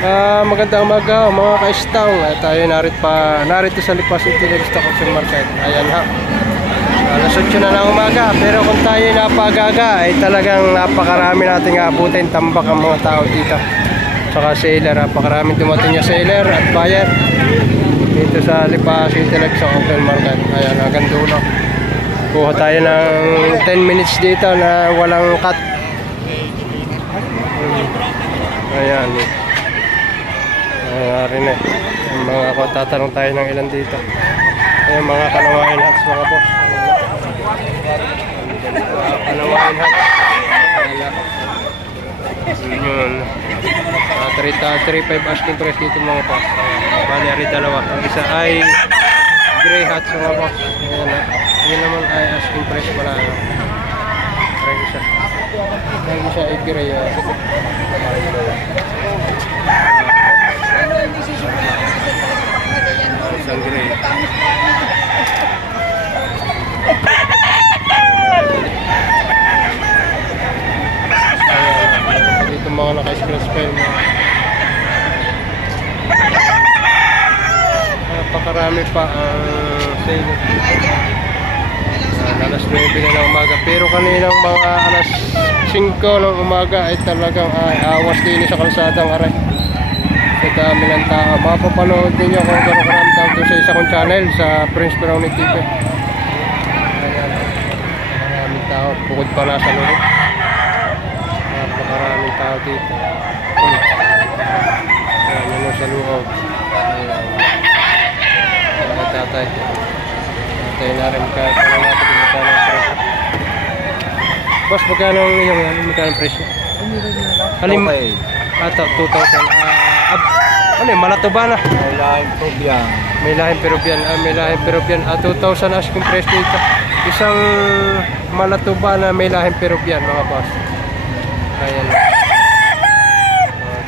Magandang umaga mga ka-istaw. Tayo narito sa Lipa City Livestock Auction Market. Ayan ha. Alas 8 na ng umaga. Pero kung tayo napagaga ay talagang napakarami nating abutin tambak ang mga tao dito. Saka seller, napakarami dumating yung seller at buyer dito sa Lipa City Livestock Auction Market. Ayan, hanggang dulo. Kuha tayo ng 10 minutes dito na walang cut. Ayan. Rin eh. Mga ako, tatanong tayo ng ilan dito. Ayan, mga kanawain hats mga boss. Kanawain hats. Ayan. 3.5 asking price dito mga boss. Bali, ari dalawa. Ang isa ay gray hats mga boss. Ayan. Yun naman ay asking price pala. Ayan isa. Ayan isa ay gray. Isang gray. Dito mga naka-scratch file mo. Napakarami pa ang sale. Alas 9 na ng umaga. Pero kaninang mga alas 5 ng umaga ay talagang awas din sa kalsadang aray. Sa dami ng tao. Mapapanood ninyo kung gano'n karami tao doon sa isa kong channel sa Prince Brownie TV. Ayan, maraming tao. Bukod pa na sa loob. Napakaraming tao dito. Ayan, yun sa loob. Ayan, tatay. Tatay na rin kahit anong natin kung magkano ang presyo. Boss, magkano ang iyong yan? Magkano ang presyo? Halim, ata, 2,000. Ano yung malatuba na? May lahing Peruvian. May lahing Peruvian. May lahing Peruvian. 2,000 asking price dito. Isang malatuba na may lahing Peruvian mga boss. Ayan.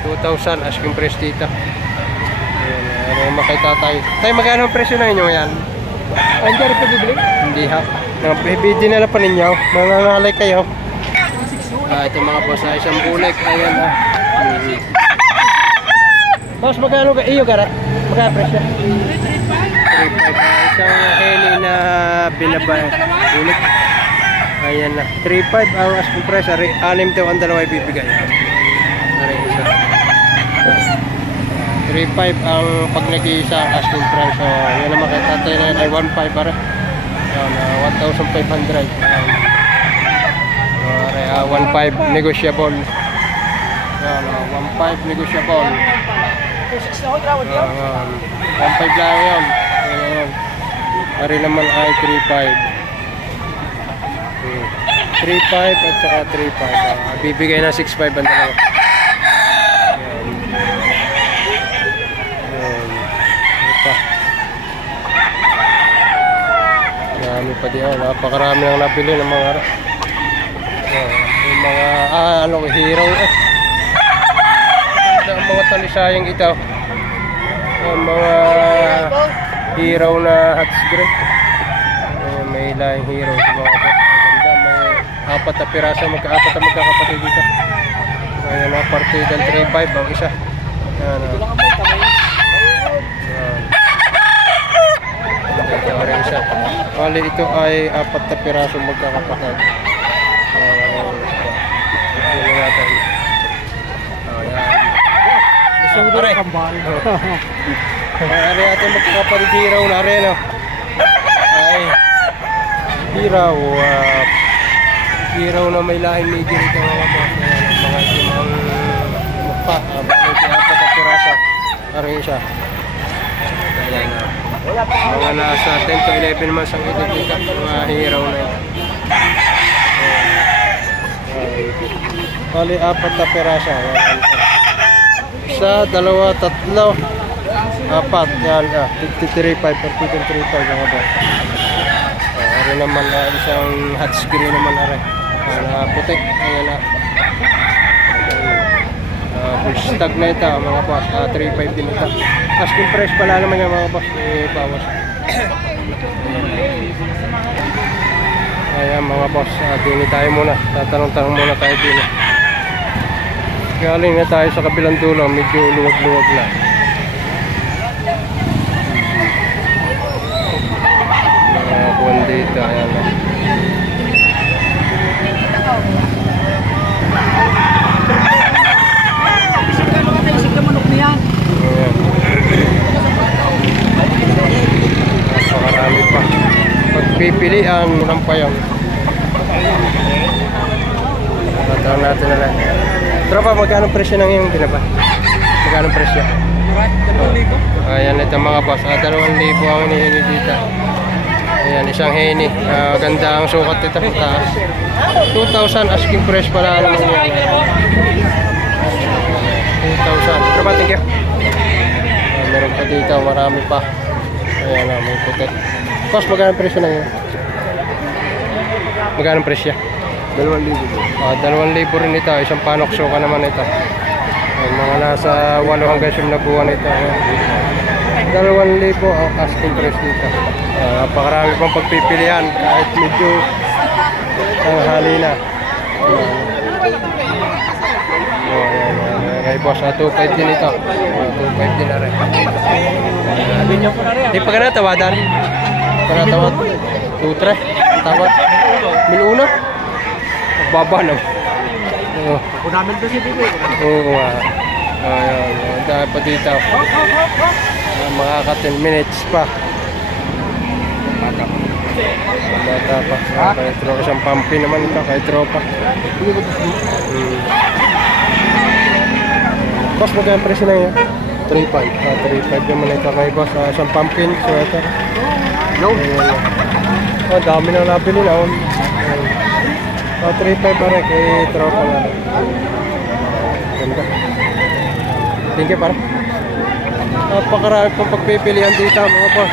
2,000 asking price dito. Ayan. Ano makita tayo. Tayo magkano ang presyo na inyo yan? Andiyan rin pa bibili? Hindi ha. Hindi na pa ninyo. Mga nalay kayo. Ito mga boss. Isang bulik. Ayan ha. Boss, magkano ka iyo gara? Magkano presyo? 3.5. Isang heli na binabay. Ulit. Ayan na. 3.5 ang asking price. 6 daw ang dalawa ibibigay. Ari isa. 3.5 ang pag nag-iisa ang asking price. So, yan naman kay tatay na yan ay 1.5 para. Yan, 1,500. Ari, 1.5 negotiable. Yan, 1.5 negotiable. 1.5 lang yun. Ari naman ay 3.5. 3.5 at saka 3.5. Bibigay na 6.5 ang dalawa. Ito. Marami pa din. Napakarami lang nabili ng mga yung mga hero ang mga talisayang ito. Ang mga hero na hats gray. May lahing hero sa mga boss. Ang ganda. May 4 na piraso. Magka-4 na magkakapatid dito. Ayan na. Partidan 3.5 ang isa. Ayan na. Ito rin isa. Bali ito ay 4 na piraso magkakapatid. Ito natin. Aray. Aray atin magkakapalit hiraw na rin. Ay. Hiraw. Hiraw na may lahing medyo rito mga boss. Mga ibang mukha. Bakit apat at pirasa. Aray siya. Ayan na. Mga nasa 10 to 11 months ang edad dito. Mga hiraw na ito. Bali 4 na pirasa. Isa, dalawa, tatlo, 4. Yan, 53.5 per 53.5 mga boss. Ari naman isang hats green naman ari. Puti. Ayan na. Full stag na ito mga boss. 3.5 din ito. Asking price pala naman yung mga boss. Bawas. Ayan mga boss. Dini tayo muna. Tatanong-tanong muna tayo dini. Galing na tayo sa kabilang dulo, medyo luwag-luwag na. Mga buwan dito, ayan na. Ayan. Napakarami pa. Pagpipilian, mulang pa yun. Tatawag natin na lang. Tropa, magkano presyo ng iyong dinaba? Magkano presyo? 2,000. Ayan, ito mga boss. 2,000 ang hinihingi dito. Ayan, isang heni. Ganda ang sukat ito. Taas. 2,000 asking price pala naman yan. 2,000. Tropa, thank you. Meron pa dito. Marami pa. Ayan, may puti. Boss, magkano presyo ng iyong? Magkano presyo? 2,000. 2,000 rin ito. Isang panokso ka naman ito. Ay, mga nasa 8 hanggang 9 na buwan ito. 2,000 ang asking price dito. Napakarami pang pagpipilian kahit medyo tanghali na. Kay boss, 2,500 din ito. 2,500 din na rin. Hindi pa ka natawadan? Panatawad? 2,300? Tawad? 1,000? Baba naman. Ako namin ito si Bibi. Oo nga. Ayan. Dahil pa dito. Makaka 10 minutes pa. Bata pa. Kaya tropa siyang pampi naman ito. Kaya tropa. Boss, magkano presyo na yun? 3,500. 3,500 naman ito kay boss. Siyang pumpkin. Sweater. No. Dami na nabili na. 3,500 pa rin kay tropa na rin. Ganda. Thank you pare. Napakarami pong pagpipilian dito mga boss.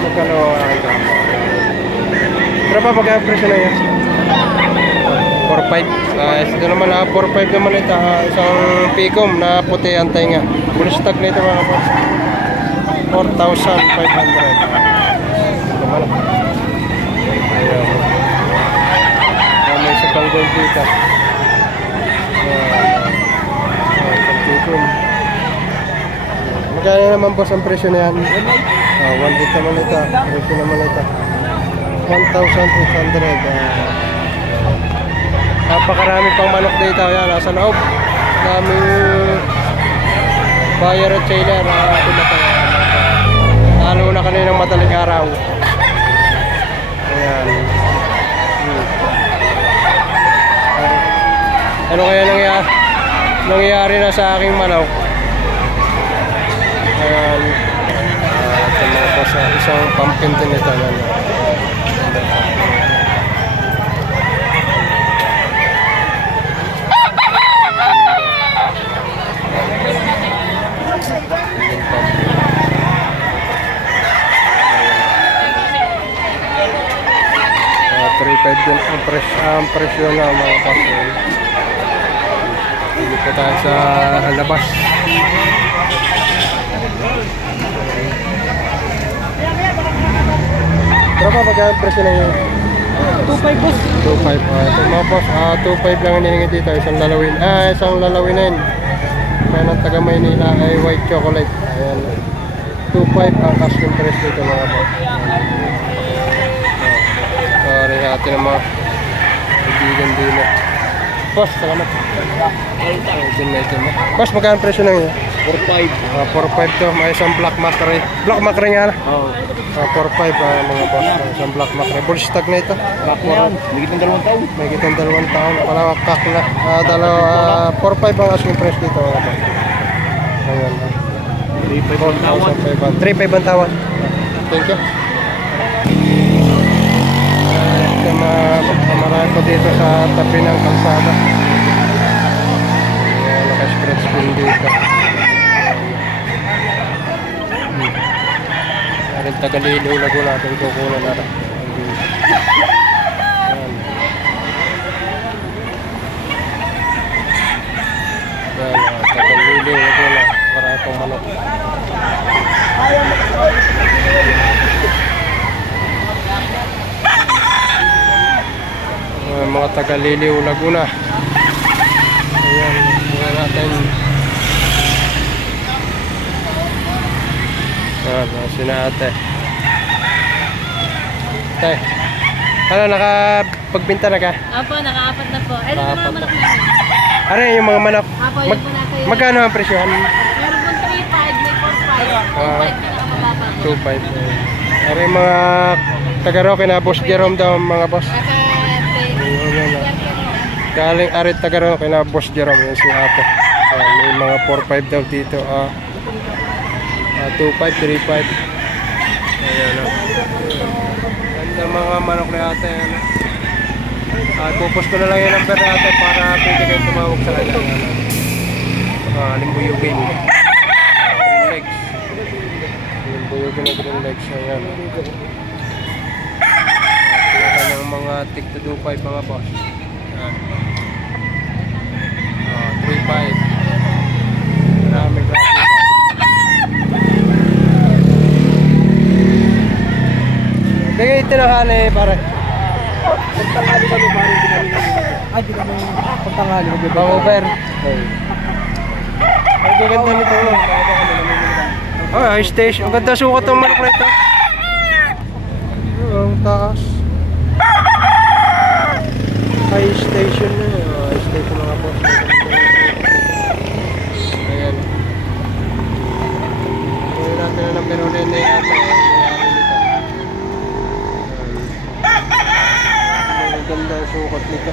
Magkano tropa, magkano presyo na yan? 4,500. Ito naman 4,500 naman ito. Isang pikom na puti ang tainga. Bulustag na ito mga boss. 4,500. Naman. Ayan. May sakal gold dito. Magkano naman boss ang presyo na yan? 1,800 naman ito. Presyo naman ito. 1,800. Napakarami pang manok dito. Ayan, nasa loob. Daming buyer at seller. Lalo na kaninang madaling araw. Ayan. Ano kaya nangyayari na sa aking manok? Ayan. Ito mga boss, isang pumpkin din ito. Ayan. Din ang presyo na mga kasol. Hindi pa tayo sa labas. Tropa, magkano presyo na yun? 2,500 boss. 2,500. Ito mga boss, 2,500 lang hiningi dito. Isang lalawinin. Kaya ng taga Maynila ay white chocolate. Ayan. 2,500 ang asking price dito mga boss. Sorry natin ang mga kaibigan din na. Boss, salamat. Boss, magkano presyo na yun? 4,500. 4,500 to. May isang black mackerel. Black mackerel nga na? Oo. 4,500 mga boss. Isang black mackerel. Bull stag na ito. Black na yan. May kitang 2 taon. May kitang 2 taon. Palawakak na. 4,500 ang asking price dito mga boss. Ayan. 3,500 ang tawad. Thank you. Marami po dito sa tabi ng kalsada. Naka-scratch pin dito. Ayan, Tagaliliw na po natin kukunan natin. Tagaliliw na po na para itong manok. mga taga Liliw, Laguna. Ayan, tingnan natin. Ayan, sina ate. Ate, ano, nakapagbinta na ka? Opo, nakaapat na po. Ano na mga manok namin? Ano yung mga manok? Opo, yun po natin. Magkano ang presyohan? Meron pong 3.5, may 4.5. 2.5 na nakamalapad. 2.5. Ano yung mga taga-Roque na Boss Jerome daw mga boss? Galing arit taga-Roque na Boss Jerome, yun si ate. May mga 4.5 daw dito. 2.5, 3.5. Ayan o. Ganda mga manok na ate. Pupos ko na lang yung number na ate para pwede kayo tumawag sa kanya. Limbuyugin. Green legs. Limbuyugin na green legs. Ayan. Ito yung mga tig to do 5 mga boss. Ayan. 3.5. Maraming graphic. Bigay tinanghali pare. Pagtanghali kami pare. Ay, di kami pagtanghali. Pang-over. Ang ganda nito. High station. Ang ganda sukat ng manok na ito. Ang taas. High station na. High station mga boss. Ayan. Kaya natin na ng perunin na yung ate. Ang ganda ang sukat nito.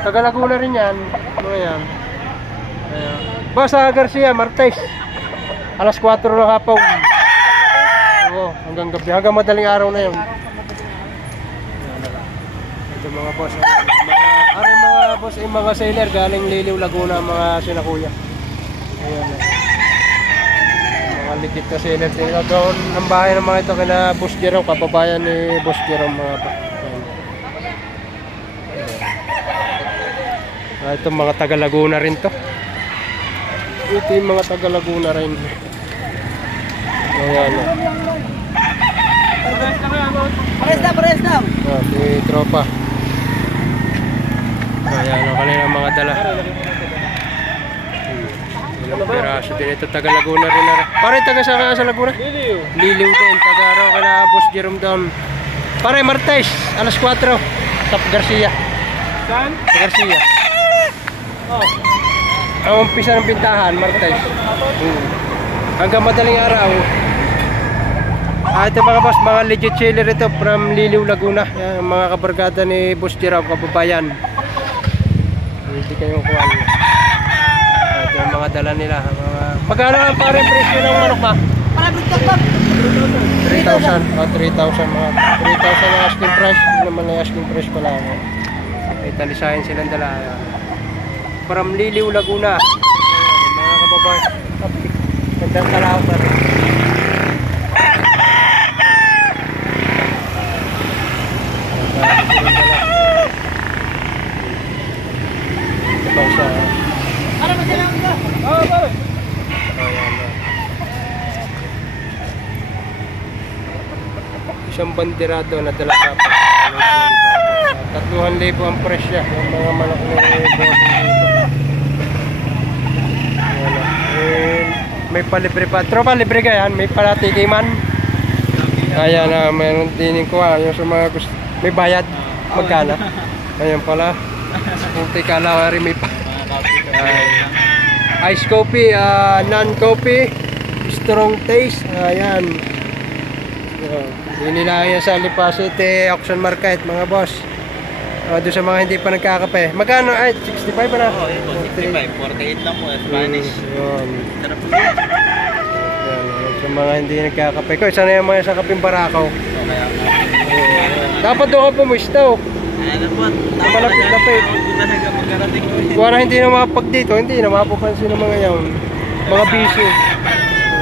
Taga Laguna rin yan. Ano yan? Boss Garcia, Martes. Alas 4 ng hapon. Oo, hanggang gabi. Hanggang madaling araw na yun. Ito mga boss. Mga boss, yung mga sailor galing Liliw, Laguna, mga sinakuya. Ayan. Mga legit na sailor. Doon ang bahay ng mga ito kina Boss Jerome, kababayan ni Boss Jerome mga pa. Ito mga taga Laguna rin to. Ito yung mga taga Laguna rin. Ayan. Pares na. Si tropa. Ayan ang kanilang mga dala. Ilang piraso din ito, taga Laguna rin na rin. Pare, taga sa Laguna? Liliw. Liliw din, taga araw kala Boss Jerome down. Pare, Martes, alas 4. Tap Garcia. Saan? Sa Garcia. Ang umpisa ng pintahan, Martes. Hanggang madaling araw. Ito mga boss, mga legit chiller ito from Liliw, Laguna. Yan, mga kabarkada ni Boss Jerome, kababayan. Hindi kayong kuha niyo. Ito yung mga dala nila. Magkano ang parang presyo ng manok ba? 3,000. 3,000 mga 3,000 ang asking price. Hindi naman na asking price pala. May talisayan silang dala. From Liliw, Laguna. Mga kababayan. Gandang talaw pa rin. Ano ba sila ang isang bandirado na dala pa. 3,000 ang presyo ng mga manok ng boss. May palibre pa. Tropa, libre ka yan. May palatikiman. Kaya na, mayroon din ko yung sa mga gusto. May bayad. Magkana. Ayan pala. Puti ka lang rin may pa. Ice coffee, non-coffee, strong taste. Ayan. Inilayan yan sa Lipa City Auction Market mga boss. Doon sa mga hindi pa nagkakape. Magkano? Ay, 65 pa na? Oo, 65. 48 lang po. Spanish. Yun. Sa mga hindi nagkakape. Ko, sana yung mga sa kaping barakaw. Dapat doon ka pumistaw. Ano po? Malapit-lapit. Kung na hindi na mapag dito, hindi na mapapansin ng mga yan. Mga busy.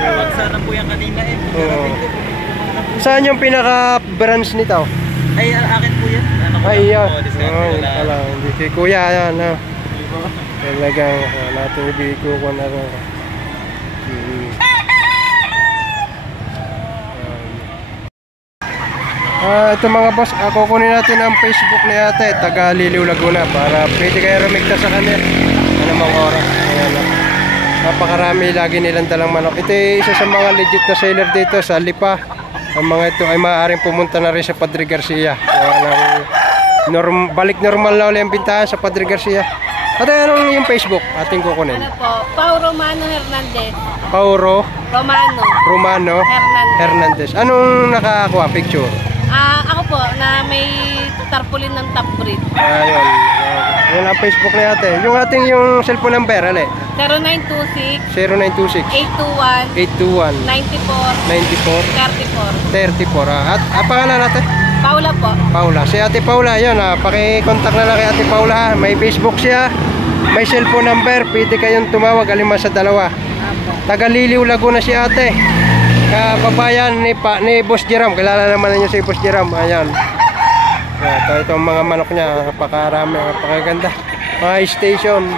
Wag sana po yan kanina eh. Saan yung pinaka-branch nito? Ay, akin po yan. Ay, yan. Hindi si kuya yan. Talagang natin ibigay ko na rin. Ito mga boss, kukunin natin ang Facebook ni ate, taga Liliw, Laguna, para pwede kayo rumigta sa kanya. Anong oras. Ayan, napakarami lagi nilang dalang manok. Ito ay isa sa mga legit na seller dito sa Lipa. Ang mga ito ay maaaring pumunta na rin sa Padre Garcia. Balik normal na ulit ang bintahan sa Padre Garcia. At anong yung Facebook ating kukunin? Ano po? Pau Romano Hernandez. Pauro Romano Hernandez. Anong nakakuha picture? Ako po, na may tarpaulin ng top breed. Ayun. Yun ang Facebook na ate. Yung ating yung cellphone number, ali? 0926 0926 821 821 94 94 34. 34. At pangalan natin? Paula po. Paula. Si ate Paula, yun. Paki-contact na lang kay ate Paula. May Facebook siya. May cellphone number. Pwede kayong tumawag. Alima sa dalawa. Taga Liliw, Laguna si ate. Kababayan ni Boss Jeram. Kilala naman niyo si Boss Jeram. Ayan. Ito ang mga manok niya. Napakarami. Napakaganda. Mga high station.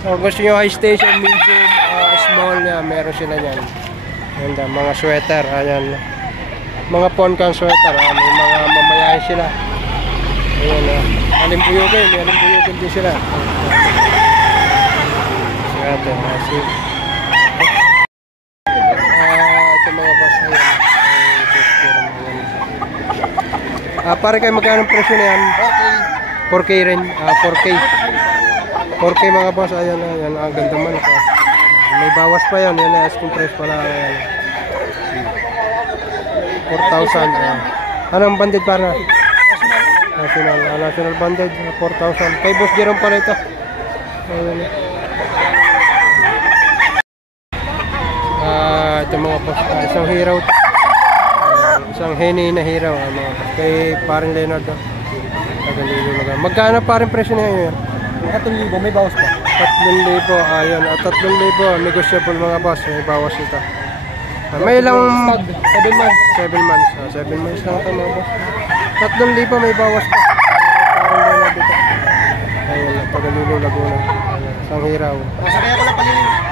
Kung gusto nyo high station, medium, small, meron sila yan. Ganda. Mga sweater. Ayan. Mga ponkan sweater. May mga mamayahin sila. Ayan. Alimpuyukin. May alimpuyukin din sila. Ito mga boss. Pare kayo magkano presyo na yan? 4K rin. 4K. 4K mga boss. Ayan. Ang ganda man. May bawas pa yan. Yan na asking price pala. 4,000. Anong banded para? National banded. 4,000. Kay Boss Jerome pala ito. Ayan. Ito mga boss. Isang hiraw. Isang henny na hiraw. Kay parin Leonard. Magkano parin presyo na yun? 3,000, may bawas pa. 3,000. Ayun. 3,000. Negotiable mga boss. May bawas ito. May ilang 7 months. 7 months. 7 months lang ito mga boss. 3,000 may bawas pa. Parin Leonard dito. Ayun. Tagalilo, Laguna. Isang hiraw. Sakaya ko lang pala.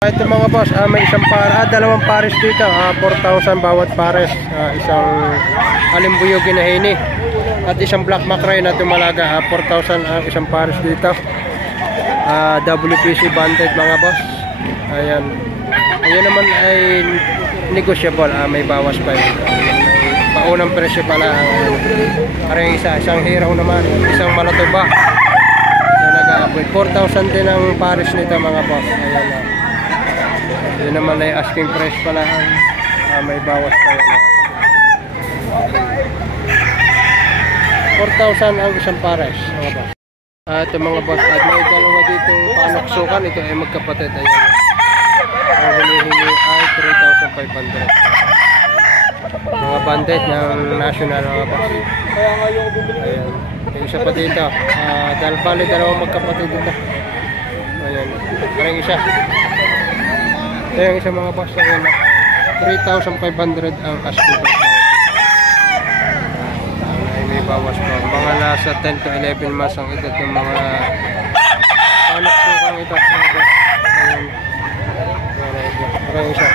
Ito mga boss, may isang dalawang pares dito, 4,000 bawat pares, isang alimbuyogin na heni at isang black macrae na tumalaga, 4,000 ang isang pares dito. WPC banded mga boss. Ayan. Ayan naman ay negotiable, may bawas pa yun. May paunang presyo pala. Parang isang hiraw naman, isang malatuba na nag-aapoy. 4,000 din ang pares nito mga boss. Ayan na. Yun naman ay asking price pala ang may bawas pa yun. 4,000 ang isang pares mga boss. Ito mga boss, at may dalawa ditong panaksukan. Ito ay magkapatid. Ayan. Ang hinihingi ay 3,500. Mga banded ng national mga boss. Ayan. Yung isa pa dito, bali dalawang magkapatid dito. Ayan. Parang isa. Ito yung isa mga boss. Ayan na. 3,500 ang asking price. Ay may bawas pa. Mga nasa 10 to 11 months ang edad ng mga panaksukan ito. Ayan. Parang isa.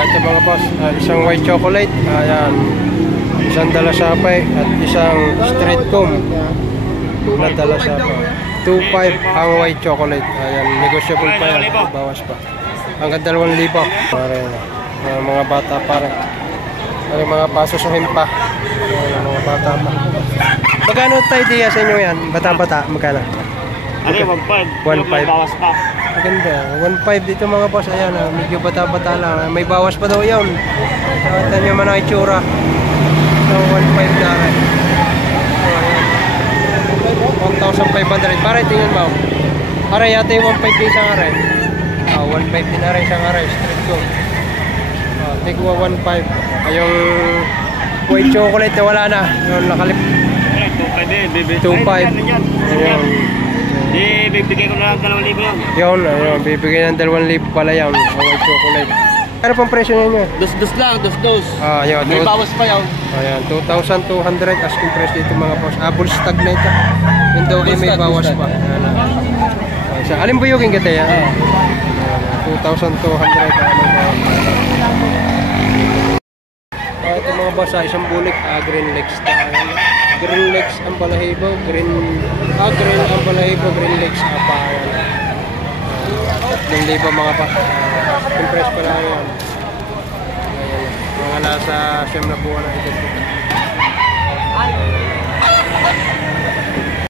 Ito mga boss. Isang white chocolate. Ayan. Isang dalasapay at isang straight comb na dalasapay. 2,500 ang white chocolate. Ayan, negotiable pa yan. Bawas pa. Hanggang 2,000. Mga bata pa rin. Mga pasusuhin pa. Mga bata pa. Magkano tayo diya sa inyo yan? Bata-bata, magkano? Ano yung 1,500? 1,500. Bawas pa. Maganda. 1,500 dito mga boss. Ayan, medyo bata-bata lang. May bawas pa daw yun. Nakita nyo man ang itsura. So, 1,500 na rin. 1,500. Pare, tingnan mo. Pare, yata yung 1,500 din isang aray. 1,500 din na rin isang aray. Street go. Tigwa 1,500. Yung white chocolate na wala na. Yung nakalip. 2,500. Ayun. Bibigay ko na lang 2,000 yun. Yun, bibigay ng 2,000 pala yan. White chocolate. Ano pang presyo ninyo? Dos lang, dos. Yun. May bawas pa yun. Ayan, 2,200 asking price dito mga boss. Full stag na ito. Yung daw may bawas pa. Ayan. Alimbuyogin kita yan. 2,200 ano ba? Ito mga boss, isang bulik, Green Lakes tayo. Green Lakes ang balahibo, Green ang balahibo, Green Lakes apa. 3,000 mga pa. Impress pa lang yan. Ayan, mga nasa 7 na buwan na ito.